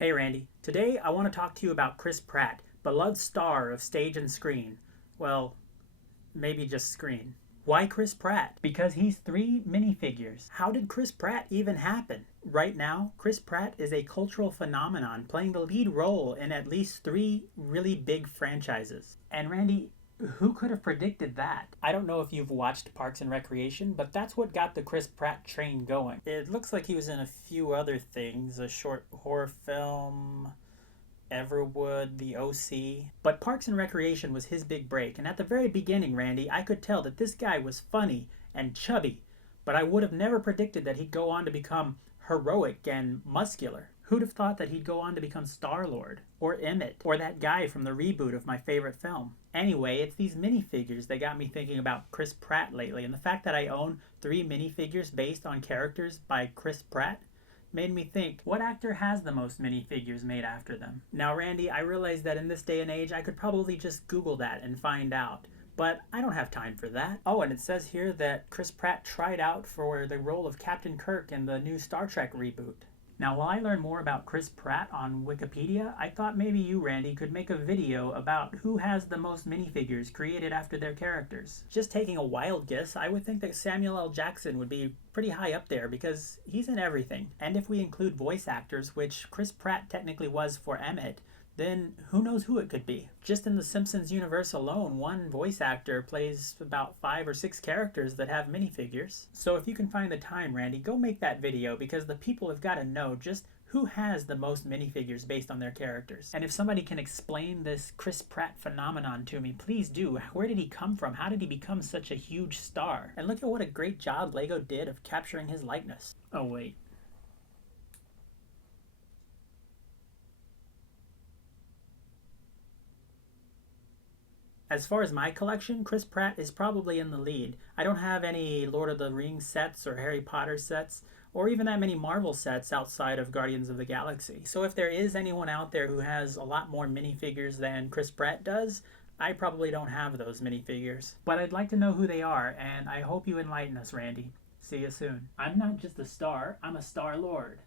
Hey Randy, today I want to talk to you about Chris Pratt, beloved star of stage and screen. Well, maybe just screen. Why Chris Pratt? Because he's three minifigures. How did Chris Pratt even happen? Right now, Chris Pratt is a cultural phenomenon playing the lead role in at least three really big franchises. And Randy, who could have predicted that? I don't know if you've watched Parks and Recreation, but that's what got the Chris Pratt train going. It looks like he was in a few other things, a short horror film, Everwood, The OC. But Parks and Recreation was his big break, and at the very beginning, Randy, I could tell that this guy was funny and chubby, but I would have never predicted that he'd go on to become heroic and muscular. Who'd have thought that he'd go on to become Star-Lord, or Emmett, or that guy from the reboot of my favorite film? Anyway, it's these minifigures that got me thinking about Chris Pratt lately, and the fact that I own three minifigures based on characters by Chris Pratt made me think, what actor has the most minifigures made after them? Now, Randy, I realize that in this day and age, I could probably just Google that and find out. But I don't have time for that. Oh, and it says here that Chris Pratt tried out for the role of Captain Kirk in the new Star Trek reboot. Now, while I learn more about Chris Pratt on Wikipedia, I thought maybe you, Randy, could make a video about who has the most minifigures created after their characters. Just taking a wild guess, I would think that Samuel L. Jackson would be pretty high up there because he's in everything. And if we include voice actors, which Chris Pratt technically was for Emmett, then who knows who it could be. Just in the Simpsons universe alone, one voice actor plays about 5 or 6 characters that have minifigures. So if you can find the time, Randy, go make that video because the people have got to know just who has the most minifigures based on their characters. And if somebody can explain this Chris Pratt phenomenon to me, please do. Where did he come from? How did he become such a huge star? And look at what a great job LEGO did of capturing his likeness. Oh wait. As far as my collection, Chris Pratt is probably in the lead. I don't have any Lord of the Rings sets or Harry Potter sets, or even that many Marvel sets outside of Guardians of the Galaxy. So if there is anyone out there who has a lot more minifigures than Chris Pratt does, I probably don't have those minifigures. But I'd like to know who they are, and I hope you enlighten us, Randy. See you soon. I'm not just a star, I'm a Star Lord.